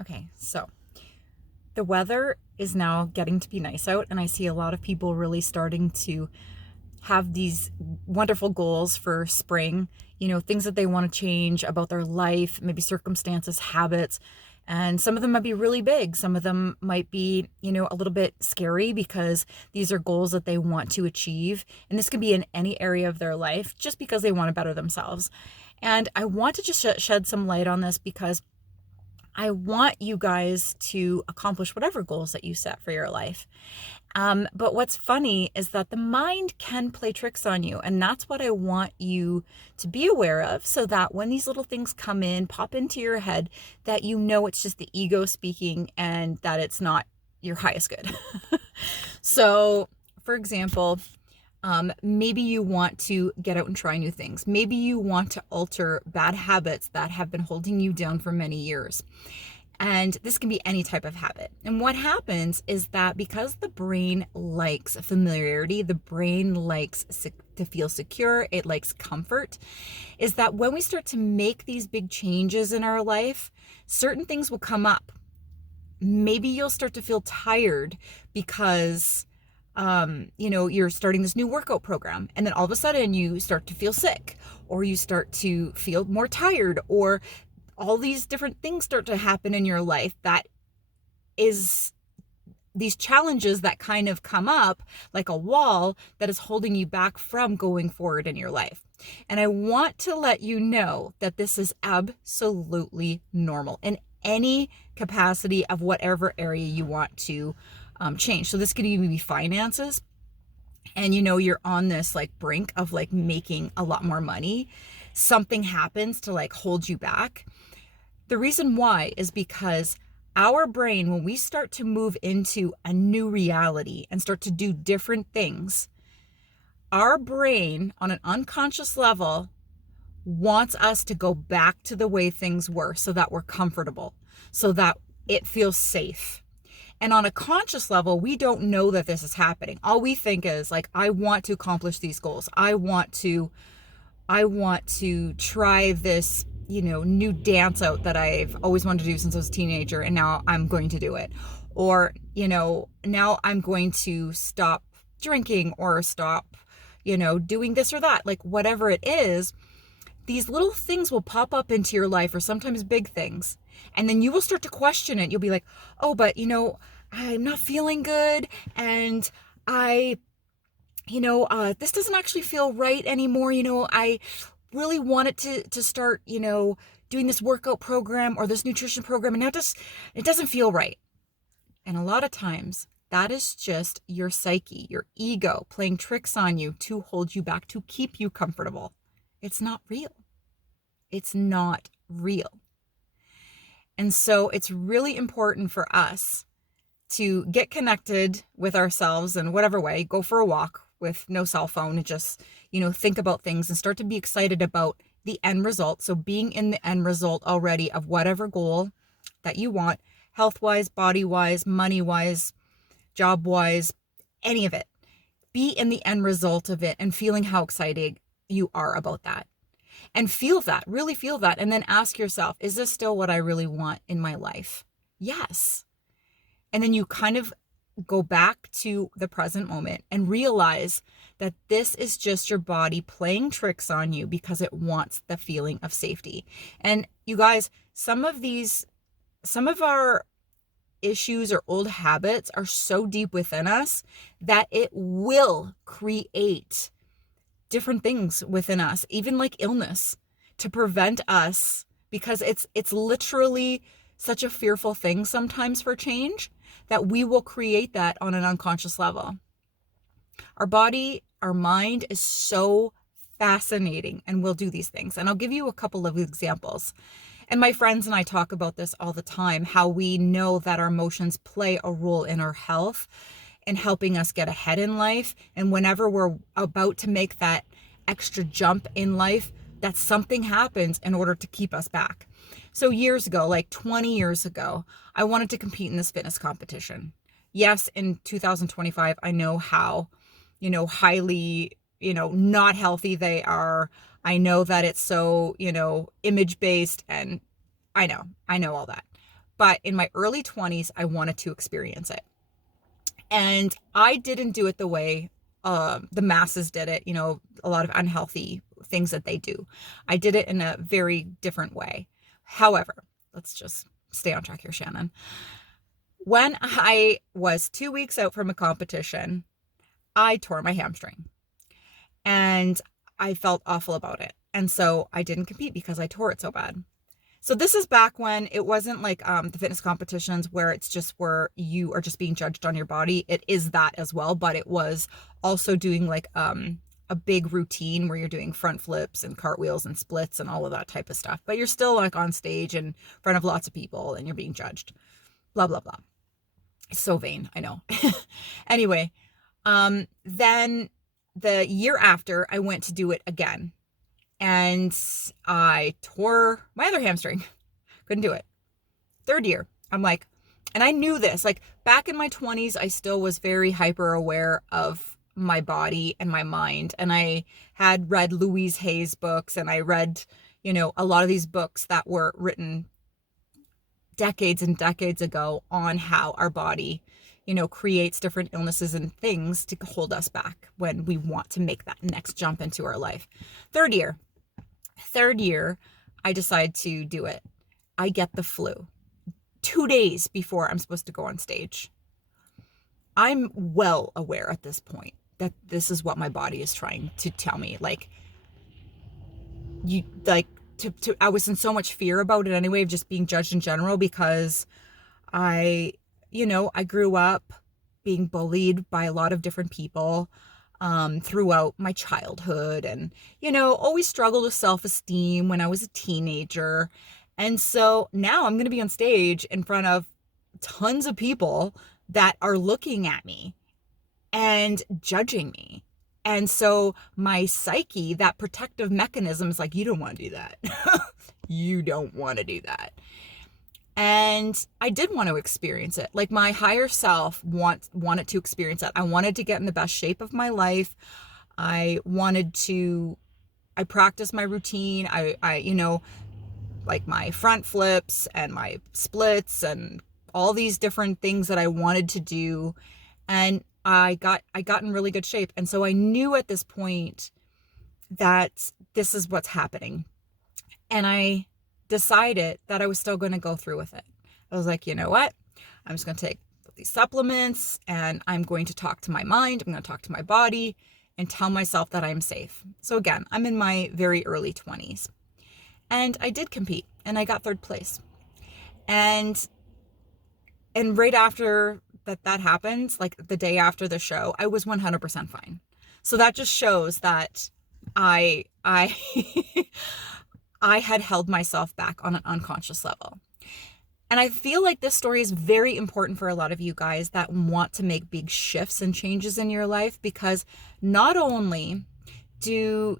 Okay, so the weather is now getting to be nice out, and I see a lot of people really starting to have these wonderful goals for spring, things that they want to change about their life, maybe circumstances, habits. And some of them might be really big. Some of them might be, a little bit scary because these are goals that they want to achieve. And this can be in any area of their life just because they want to better themselves. And I want to just shed some light on this because I want you guys to accomplish whatever goals that you set for your life. But what's funny is that the mind can play tricks on you. And that's what I want you to be aware of, so that when these little things come in, pop into your head, that you know it's just the ego speaking and that it's not your highest good. So, for example, maybe you want to get out and try new things. Maybe you want to alter bad habits that have been holding you down for many years. And this can be any type of habit. And what happens is that because the brain likes familiarity, the brain likes to feel secure, it likes comfort, is that when we start to make these big changes in our life, certain things will come up. Maybe you'll start to feel tired because you're starting this new workout program, and then all of a sudden you start to feel sick, or you start to feel more tired, or all these different things start to happen in your life that is these challenges that kind of come up like a wall that is holding you back from going forward in your life. And I want to let you know that this is absolutely normal in any capacity of whatever area you want to change. So this could even be finances, and you're on this like brink of like making a lot more money. Something happens to like hold you back. The reason why is because our brain, when we start to move into a new reality and start to do different things, our brain on an unconscious level wants us to go back to the way things were, so that we're comfortable, so that it feels safe. And on a conscious level, we don't know that this is happening. All we think is like, I want to accomplish these goals. I want to try this, new dance out that I've always wanted to do since I was a teenager, and now I'm going to do it. Or, now I'm going to stop drinking, or stop, doing this or that. Like whatever it is, these little things will pop up into your life, or sometimes big things. And then you will start to question it. You'll be like, oh, but I'm not feeling good, and this doesn't actually feel right anymore. I really wanted to start, doing this workout program or this nutrition program, and now it doesn't feel right. And a lot of times that is just your psyche, your ego playing tricks on you to hold you back, to keep you comfortable. It's not real. It's not real. And so it's really important for us to get connected with ourselves in whatever way. Go for a walk with no cell phone and just, think about things and start to be excited about the end result. So being in the end result already of whatever goal that you want, health-wise, body-wise, money-wise, job-wise, any of it. Be in the end result of it and feeling how excited you are about that. And feel that, really feel that. And then ask yourself, is this still what I really want in my life? Yes. And then you kind of go back to the present moment and realize that this is just your body playing tricks on you because it wants the feeling of safety. And you guys, some of our issues or old habits are so deep within us that it will create different things within us, even like illness, to prevent us, because it's literally such a fearful thing sometimes for change, that we will create that on an unconscious level. Our body, our mind is so fascinating, and we'll do these things. And I'll give you a couple of examples. And my friends and I talk about this all the time, how we know that our emotions play a role in our health and helping us get ahead in life. And whenever we're about to make that extra jump in life, that something happens in order to keep us back. So years ago, like 20 years ago, I wanted to compete in this fitness competition. Yes, in 2025, I know how, highly, not healthy they are. I know that it's so, image based, and I know all that. But in my early 20s, I wanted to experience it. And I didn't do it the way the masses did it, a lot of unhealthy things that they do. I did it in a very different way. However, let's just stay on track here, Shannon. When I was 2 weeks out from a competition, I tore my hamstring and I felt awful about it. And so I didn't compete because I tore it so bad. So this is back when it wasn't like the fitness competitions where it's just where you are just being judged on your body. It is that as well, but it was also doing like a big routine where you're doing front flips and cartwheels and splits and all of that type of stuff. But you're still like on stage in front of lots of people and you're being judged. Blah, blah, blah. It's so vain, I know. Anyway, then the year after I went to do it again. And I tore my other hamstring. Couldn't do it. Third year, I'm like, and I knew this, like back in my 20s, I still was very hyper aware of my body and my mind. And I had read Louise Hay's books and I read, a lot of these books that were written decades and decades ago on how our body, creates different illnesses and things to hold us back when we want to make that next jump into our life. Third year, I decide to do it. I get the flu 2 days before I'm supposed to go on stage. I'm well aware at this point that this is what my body is trying to tell me. Like, I was in so much fear about it anyway, of just being judged in general, because I grew up being bullied by a lot of different people throughout my childhood, and, always struggled with self-esteem when I was a teenager. And so now I'm going to be on stage in front of tons of people that are looking at me and judging me. And so my psyche, that protective mechanism, is like, you don't want to do that. You don't want to do that. And I did want to experience it. Like, my higher self wanted to experience that. I wanted to get in the best shape of my life. I practiced my routine. I like my front flips and my splits and all these different things that I wanted to do. And I got in really good shape. And so I knew at this point that this is what's happening. And I decided that I was still going to go through with it. I was like, you know what? I'm just going to take these supplements and I'm going to talk to my mind. I'm going to talk to my body and tell myself that I'm safe. So again, I'm in my very early 20s. And I did compete and I got third place. And right after that happened, like the day after the show, I was 100% fine. So that just shows that I I had held myself back on an unconscious level. And I feel like this story is very important for a lot of you guys that want to make big shifts and changes in your life, because not only do,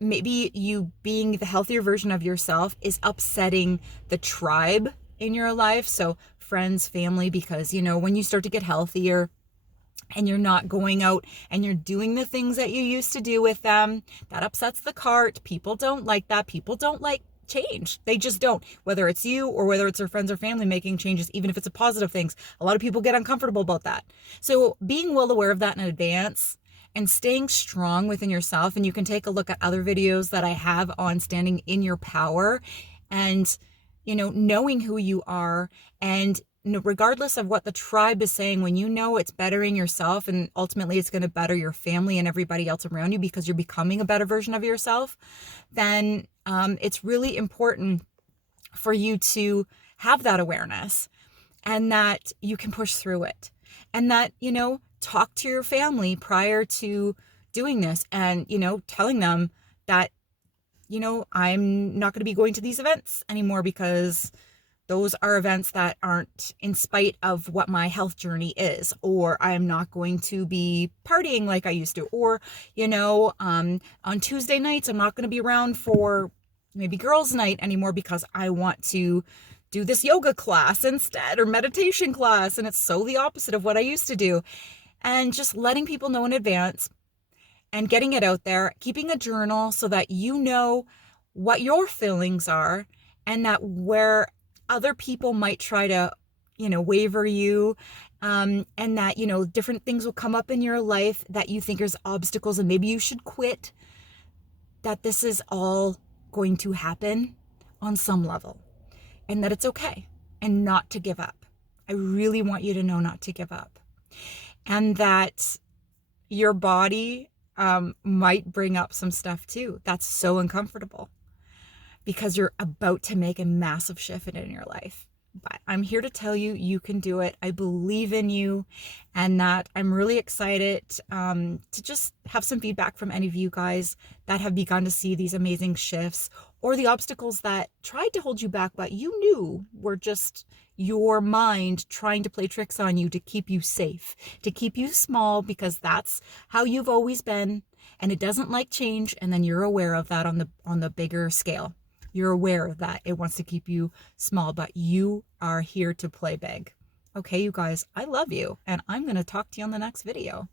maybe you being the healthier version of yourself is upsetting the tribe in your life. So friends, family, because, when you start to get healthier and you're not going out and you're doing the things that you used to do with them, that upsets the cart. People don't like that. People don't like change. They just don't. Whether it's you or whether it's their friends or family making changes, even if it's a positive things, a lot of people get uncomfortable about that. So being well aware of that in advance and staying strong within yourself. And you can take a look at other videos that I have on standing in your power and, knowing who you are. And regardless of what the tribe is saying, when it's bettering yourself and ultimately it's going to better your family and everybody else around you because you're becoming a better version of yourself, then it's really important for you to have that awareness and that you can push through it, and that, talk to your family prior to doing this and, telling them that, I'm not going to be going to these events anymore because those are events that aren't in spite of what my health journey is, or I'm not going to be partying like I used to, or, on Tuesday nights, I'm not going to be around for maybe girls' night anymore because I want to do this yoga class instead or meditation class. And it's so the opposite of what I used to do. And just letting people know in advance and getting it out there, keeping a journal so that you know what your feelings are and that where other people might try to, waver you, and that, different things will come up in your life that you think is obstacles and maybe you should quit, that this is all going to happen on some level and that it's okay and not to give up. I really want you to know not to give up, and that your body might bring up some stuff too. That's so uncomfortable because you're about to make a massive shift in your life. But I'm here to tell you, you can do it. I believe in you, and that I'm really excited to just have some feedback from any of you guys that have begun to see these amazing shifts, or the obstacles that tried to hold you back, but you knew were just your mind trying to play tricks on you to keep you safe, to keep you small, because that's how you've always been, and it doesn't like change. And then you're aware of that on the bigger scale. You're aware that it wants to keep you small, but you are here to play big. Okay, you guys, I love you, and I'm going to talk to you on the next video.